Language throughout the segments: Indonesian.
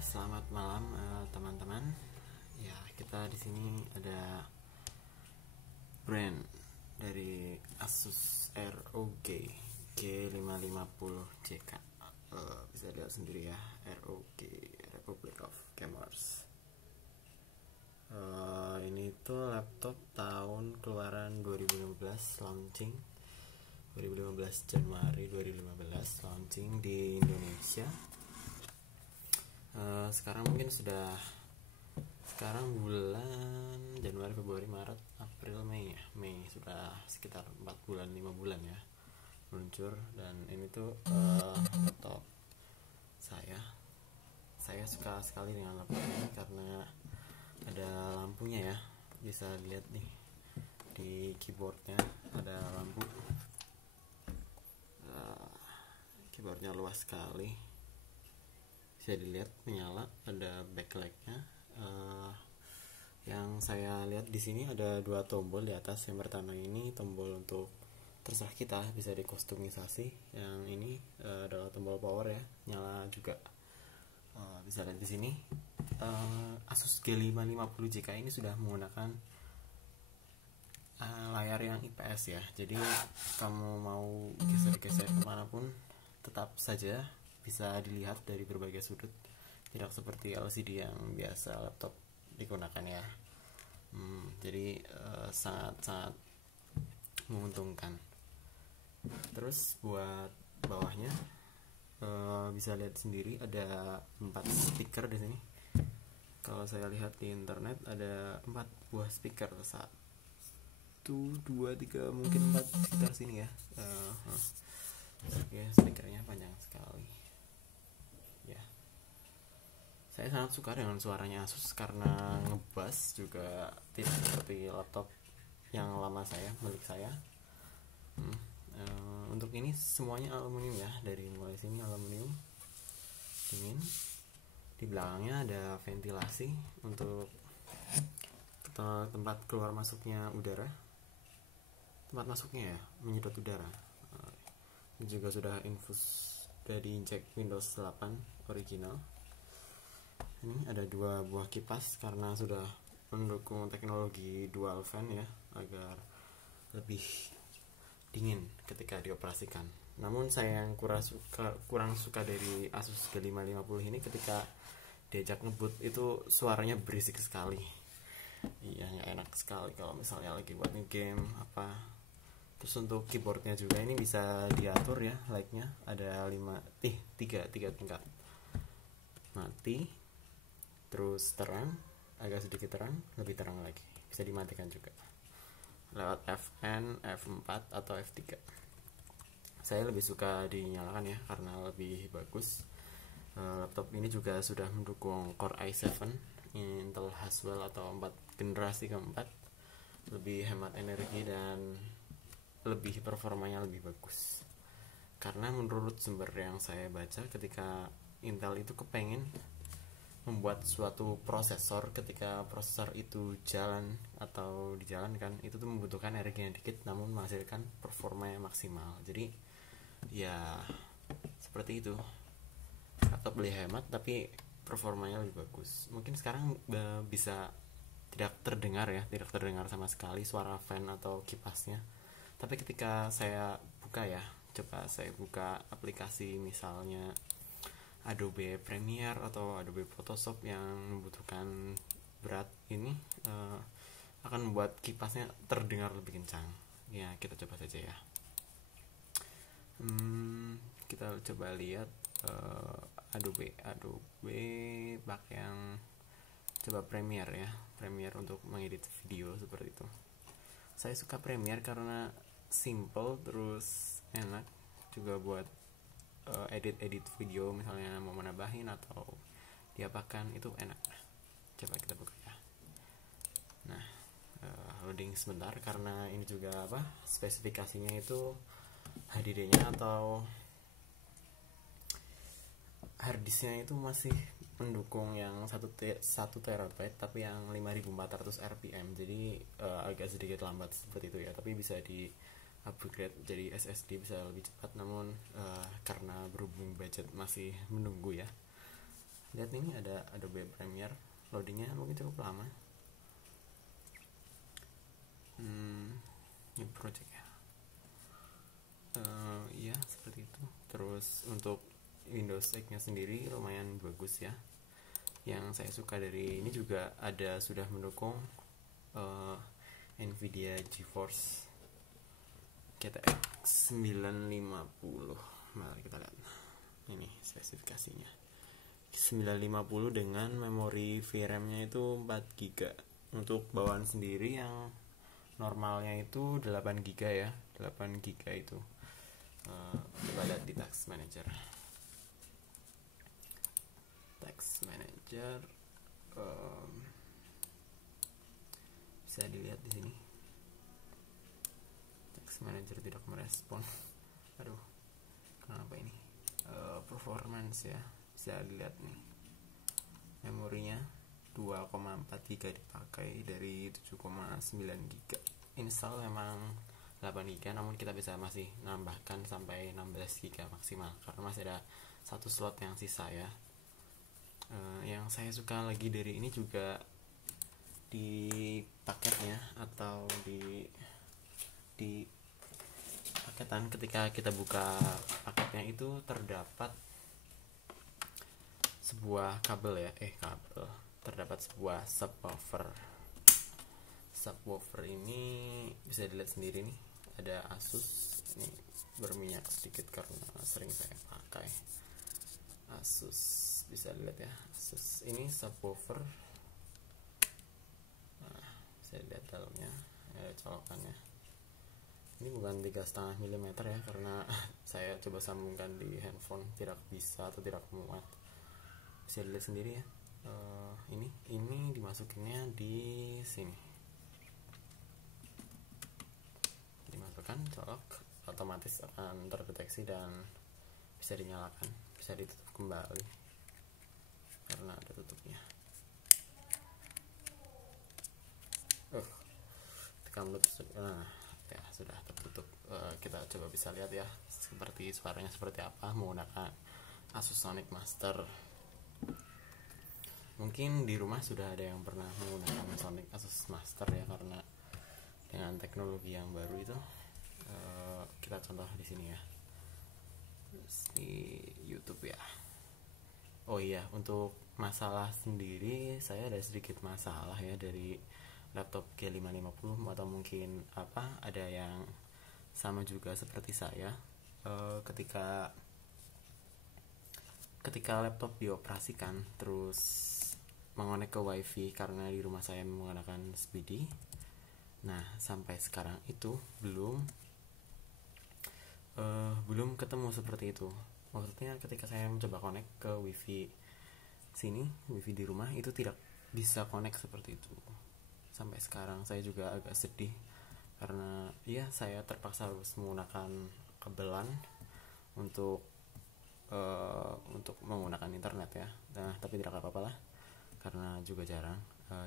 Selamat malam teman-teman. Ya, kita di sini ada brand dari Asus ROG G550JK. Bisa lihat sendiri ya, ROG Republic of Gamers. Ini tuh laptop tahun keluaran 2015, launching 2015 Januari 2015 launching di Indonesia. Sekarang mungkin sekarang bulan Januari, Februari, Maret, April, Mei ya. Mei sudah sekitar 4 bulan 5 bulan ya meluncur. Dan ini tuh laptop saya suka sekali dengan laptop ini karena ada lampunya ya, bisa lihat nih di keyboardnya ada lampu. Keyboardnya luas sekali, bisa dilihat menyala, ada backlightnya. Yang saya lihat di sini ada 2 tombol di atas. Yang pertama ini tombol untuk terserah kita, bisa dikustomisasi. Yang ini adalah tombol power ya, nyala juga. Bisa lihat di sini. Asus G550JK ini sudah menggunakan layar yang IPS ya, jadi kamu mau geser-geser kemanapun tetap saja bisa dilihat dari berbagai sudut, tidak seperti LCD yang biasa laptop digunakan ya. Jadi sangat-sangat menguntungkan. Terus buat bawahnya bisa lihat sendiri ada 4 speaker di sini. Kalau saya lihat di internet ada 4 buah speaker, 1, 2, 3, mungkin 4 sekitar sini ya. Ya, speakernya panjang sekali ya. Saya sangat suka dengan suaranya Asus karena ngebass juga tidak seperti laptop yang lama milik saya. Untuk ini semuanya aluminium ya, dari mulai sini aluminium dingin. Di belakangnya ada ventilasi untuk tempat keluar masuknya udara, tempat masuknya ya, menyedot udara. Juga sudah diinjek Windows 8 original. Ini ada 2 buah kipas karena sudah mendukung teknologi dual fan ya, agar lebih dingin ketika dioperasikan. Namun saya yang kurang suka dari Asus G550 ini, ketika diajak ngebut itu suaranya berisik sekali. Iya, nggak enak sekali kalau misalnya lagi buat game apa. Terus untuk keyboardnya juga ini bisa diatur ya, lightnya ada 3 tingkat. Mati, terus terang, agak sedikit terang, lebih terang lagi. Bisa dimatikan juga lewat Fn, F4 atau F3. Saya lebih suka dinyalakan ya karena lebih bagus. Laptop ini juga sudah mendukung Core i7 Intel Haswell atau 4 generasi keempat. Lebih hemat energi dan lebih performanya lebih bagus. Karena menurut sumber yang saya baca, ketika Intel itu kepengen membuat suatu prosesor, ketika prosesor itu jalan atau dijalankan, itu tuh membutuhkan energi yang dikit namun menghasilkan performa yang maksimal. Jadi ya seperti itu, laptop lebih hemat tapi performanya lebih bagus. Mungkin sekarang bisa tidak terdengar sama sekali suara fan atau kipasnya. Tapi ketika saya buka ya, coba saya buka aplikasi misalnya Adobe Premiere atau Adobe Photoshop yang membutuhkan berat ini, akan membuat kipasnya terdengar lebih kencang. Ya, kita coba saja ya. Kita coba lihat Adobe pakai yang coba Premiere ya, Premiere untuk mengedit video seperti itu. Saya suka Premiere karena simple terus enak juga buat edit video, misalnya mau menambahin atau diapakan, itu enak. Coba kita buka ya. Nah, loading sebentar karena ini juga spesifikasinya itu HDD-nya atau harddisknya itu masih mendukung yang 1 TB tapi yang 5400 rpm, jadi agak sedikit lambat seperti itu ya. Tapi bisa di upgrade jadi SSD, bisa lebih cepat. Namun karena berhubung budget masih menunggu ya, Lihat ini ada Adobe Premiere, loadingnya mungkin cukup lama. New project ya. Iya seperti itu. Terus untuk Windows 8 nya sendiri lumayan bagus ya. Yang saya suka dari ini juga sudah mendukung Nvidia GeForce GTX 950. Mari kita lihat ini spesifikasinya. 950 dengan memori VRAM-nya itu 4 GB. Untuk bawaan sendiri yang normalnya itu 8 GB ya. 8 GB itu. Coba lihat di Task Manager. Task Manager bisa dilihat di sini. Task Manager tidak merespon. Aduh, kenapa ini? Performance ya. Bisa dilihat nih. Memorinya 2,4 GB dipakai dari 7,9 GB. Install memang 8 GB, namun kita bisa masih nambahkan sampai 16 GB maksimal karena masih ada satu slot yang sisa ya. Yang saya suka lagi dari ini juga di paketnya atau di paketan, ketika kita buka paketnya itu terdapat sebuah kabel ya, terdapat sebuah subwoofer. Subwoofer ini bisa dilihat sendiri nih, ada Asus. Ini berminyak sedikit karena sering saya pakai Asus, bisa dilihat ya, Asus ini subwoofer. Nah, bisa dilihat dalamnya ada colokannya. Ini bukan 3,5 mm ya, karena saya coba sambungkan di handphone tidak bisa atau tidak muat. Bisa dilihat sendiri ya. Ini dimasukinnya di sini, dimasukkan, colok, otomatis akan terdeteksi dan bisa dinyalakan, bisa ditutup kembali karena ada tutupnya. Tekan button, nah ya sudah tertutup. Kita coba bisa lihat ya seperti suaranya seperti apa menggunakan Asus Sonic Master. Mungkin di rumah sudah ada yang pernah menggunakan Asus Master ya, karena dengan teknologi yang baru itu. Kita contoh di sini ya, di YouTube ya. Oh iya, untuk masalah sendiri saya ada sedikit masalah ya dari laptop G550, atau mungkin ada yang sama juga seperti saya. Ketika laptop dioperasikan terus mengonek ke WiFi, karena di rumah saya menggunakan SPDI. Nah, sampai sekarang itu belum ketemu seperti itu. Maksudnya ketika saya mencoba connect ke WiFi sini, WiFi di rumah itu tidak bisa connect seperti itu. Sampai sekarang saya juga agak sedih karena ya saya terpaksa harus menggunakan kabelan untuk menggunakan internet ya. Nah, tapi tidak apa-apa lah karena juga jarang.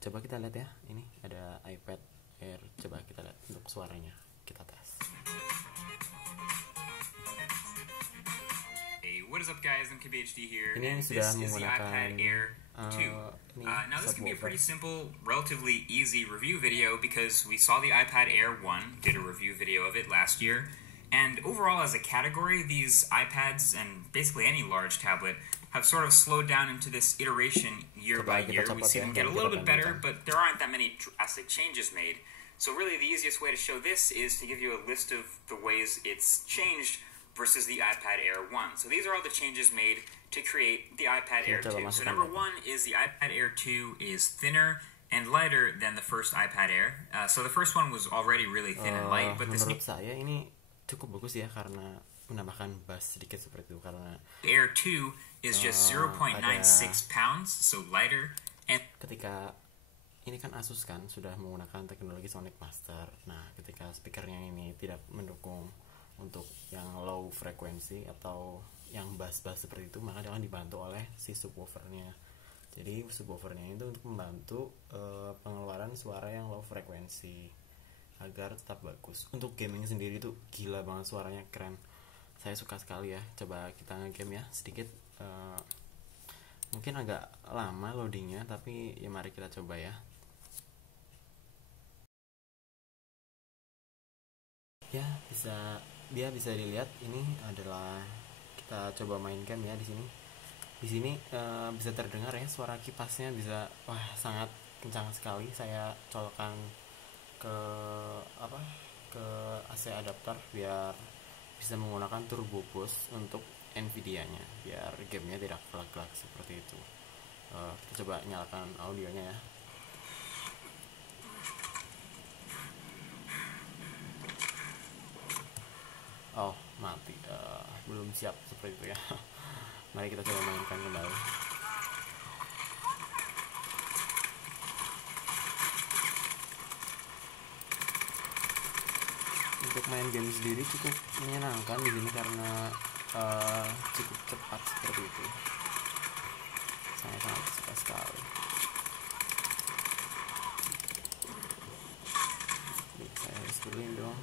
Coba kita lihat ya, ini ada iPad Air. Coba kita lihat untuk suaranya, kita tes. Hey, what is up guys, I'm KBHD here, Ini and sudah this is the iPad Air 2. Now this can be a pretty subwoofer. simple, relatively easy review video because we saw the iPad Air 1, did a review video of it last year, and overall as a category, these iPads and basically any large tablet have sort of slowed down into this iteration year by year. We see them get a little bit better, but there aren't that many drastic changes made. So really the easiest way to show this is to give you a list of the ways it's changed versus the iPad Air 1. So these are all the changes made to create the iPad Air 2. So number 1 is the iPad Air 2 is thinner and lighter than the first iPad Air. So the first one was already really thin and light, but this menurut saya ini cukup bagus ya, karena menambahkan bass sedikit seperti itu, karena Air 2 is just 0.96 pounds, so lighter. And ketika ini kan Asus kan sudah menggunakan teknologi Sonic Master. Nah, ketika speakernya ini tidak mendukung untuk yang low frekuensi atau yang bass-bass seperti itu, maka dia akan dibantu oleh si subwoofernya. Jadi subwoofernya itu untuk membantu pengeluaran suara yang low frekuensi agar tetap bagus. Untuk gaming sendiri tuh gila banget, suaranya keren. Saya suka sekali ya. Coba kita nge-game ya sedikit. Mungkin mungkin agak lama loadingnya, tapi ya mari kita coba ya. Ya, bisa dilihat ini adalah kita coba mainkan ya di sini. Di sini bisa terdengar ya suara kipasnya, bisa sangat kencang sekali. Saya colokkan ke ke AC adapter biar bisa menggunakan turbo boost untuk Nvidia-nya biar gamenya tidak lag-lag seperti itu. Kita coba nyalakan audionya ya. Oh, mati. Belum siap seperti itu ya. Mari kita coba mainkan kembali. Untuk main game sendiri cukup menyenangkan di sini karena cukup cepat seperti itu. Sangat cepat sekali. Saya harus berlindung.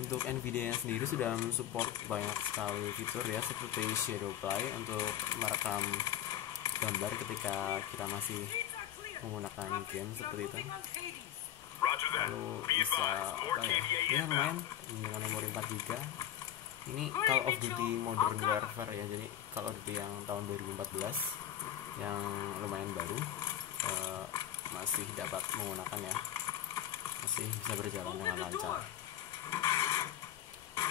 Untuk Nvidia sendiri sudah mensupport banyak sekali fitur ya, seperti shadow play untuk merekam gambar ketika kita masih menggunakan game seperti itu. Lalu bisa ya lumayan dengan memori 4 GB. Ini Call of Duty Modern Warfare ya, jadi Call of Duty yang tahun 2014 yang lumayan baru, masih dapat menggunakan ya, masih bisa berjalan dengan lancar.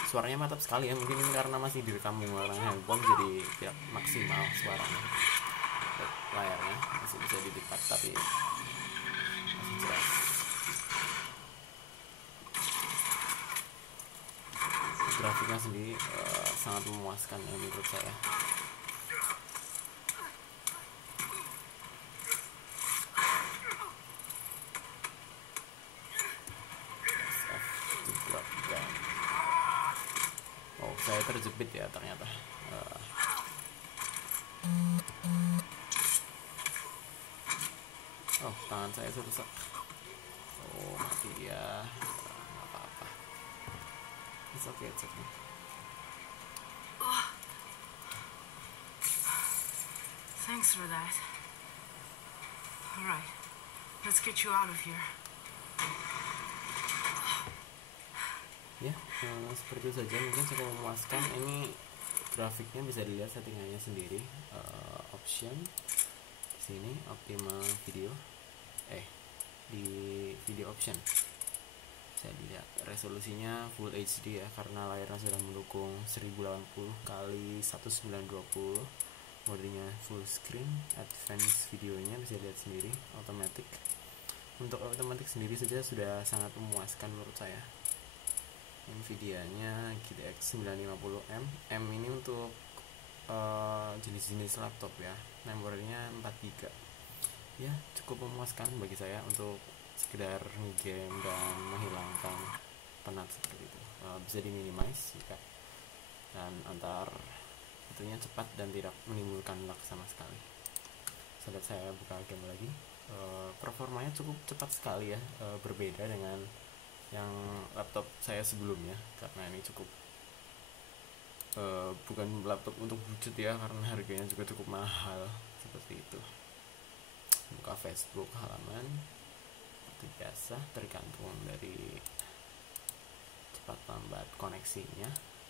Suaranya mantap sekali ya, mungkin ini karena masih direkam menggunakan handphone jadi tidak maksimal suaranya. Layarnya masih bisa dilipat tapi masih jelas. Grafiknya sendiri sangat memuaskan ya menurut saya. Saya terjepit ya ternyata. Oh, tangan saya rusak. Oh, mati ya. Apa-apa. It's okay. Thanks for that. Alright, let's get you out of here. Ya, seperti itu saja, mungkin cukup memuaskan. Ini grafiknya bisa dilihat settingannya sendiri. Option di sini, optimal video, di video option bisa dilihat resolusinya Full HD ya, karena layarnya sudah mendukung 1080 x 1920. Modenya full screen. Advanced videonya bisa dilihat sendiri, automatic. Untuk automatic sendiri saja sudah sangat memuaskan menurut saya. Nvidia-nya GTX 950M. M ini untuk jenis-jenis laptop ya. Memorinya 4 GB. Ya, cukup memuaskan bagi saya untuk sekedar game dan menghilangkan penat seperti itu. Bisa diminimize jika, dan antar itunya cepat dan tidak menimbulkan lag sama sekali. Saat saya buka game lagi, performanya cukup cepat sekali ya, berbeda dengan yang laptop saya sebelumnya, karena ini cukup bukan laptop untuk budget ya, karena harganya juga cukup mahal seperti itu. Buka Facebook halaman seperti biasa, tergantung dari cepat lambat koneksinya.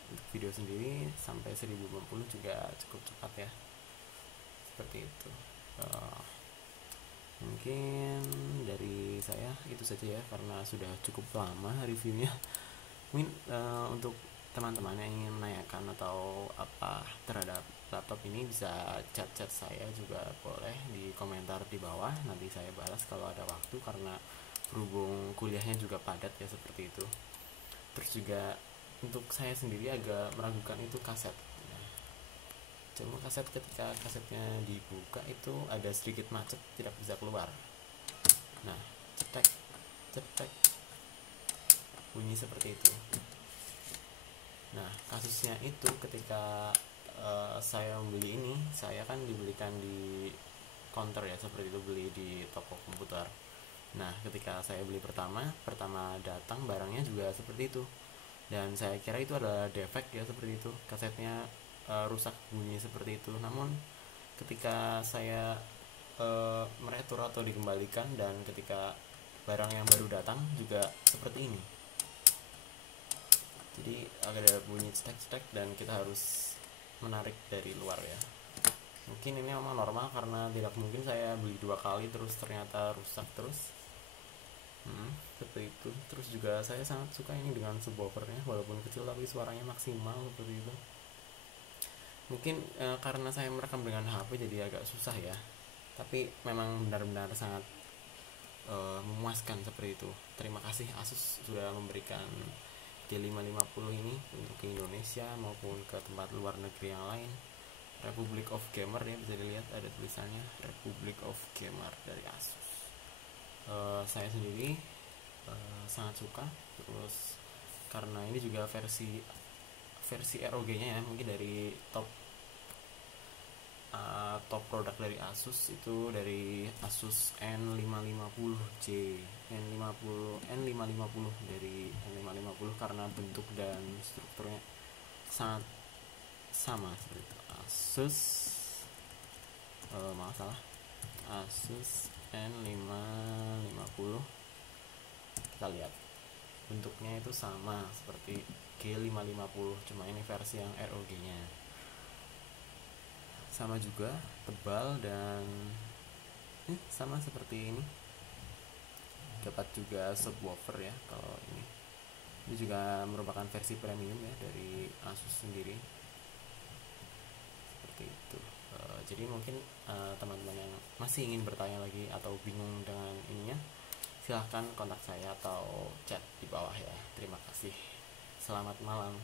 Untuk video sendiri sampai 1080 juga cukup cepat ya, seperti itu. Mungkin dari saya itu saja ya, karena sudah cukup lama reviewnya. Mungkin untuk teman-teman yang ingin menanyakan atau apa terhadap laptop ini, bisa chat saya juga boleh di komentar di bawah, nanti saya balas kalau ada waktu, karena berhubung kuliahnya juga padat ya, seperti itu. Terus juga untuk saya sendiri agak meragukan itu kaset. Cuma kaset, ketika kasetnya dibuka itu ada sedikit macet, tidak bisa keluar. Nah, cetek bunyi seperti itu. Nah, kasusnya itu ketika saya membeli ini, saya kan dibelikan di counter ya, seperti itu, beli di toko komputer. Nah, ketika saya beli pertama datang barangnya juga seperti itu, dan saya kira itu adalah defect ya, seperti itu, kasetnya rusak bunyi seperti itu. Namun ketika saya meretur atau dikembalikan, dan ketika barang yang baru datang juga seperti ini, jadi ada bunyi cetek-cetek dan kita harus menarik dari luar ya. Mungkin ini memang normal karena tidak mungkin saya beli 2 kali terus ternyata rusak terus. Seperti itu. Terus juga saya sangat suka ini dengan subwoofernya, walaupun kecil tapi suaranya maksimal seperti itu. Mungkin karena saya merekam dengan HP jadi agak susah ya, tapi memang benar-benar sangat memuaskan seperti itu. Terima kasih Asus sudah memberikan G550 ini untuk ke Indonesia maupun ke tempat luar negeri yang lain. Republic of Gamer ya, bisa dilihat ada tulisannya Republic of Gamer dari Asus. Saya sendiri sangat suka. Terus karena ini juga versi ROG nya ya, mungkin dari top produk dari Asus itu dari Asus N550J, N550 dari N550 karena bentuk dan strukturnya sangat sama seperti itu. Asus N550, kita lihat bentuknya itu sama seperti G550, cuma ini versi yang ROG nya sama juga, tebal dan sama seperti ini. Dapat juga subwoofer ya. Kalau ini juga merupakan versi premium ya dari Asus sendiri, seperti itu. Jadi mungkin teman-teman yang masih ingin bertanya lagi atau bingung dengan ininya, silahkan kontak saya atau chat di bawah ya. Terima kasih, selamat malam.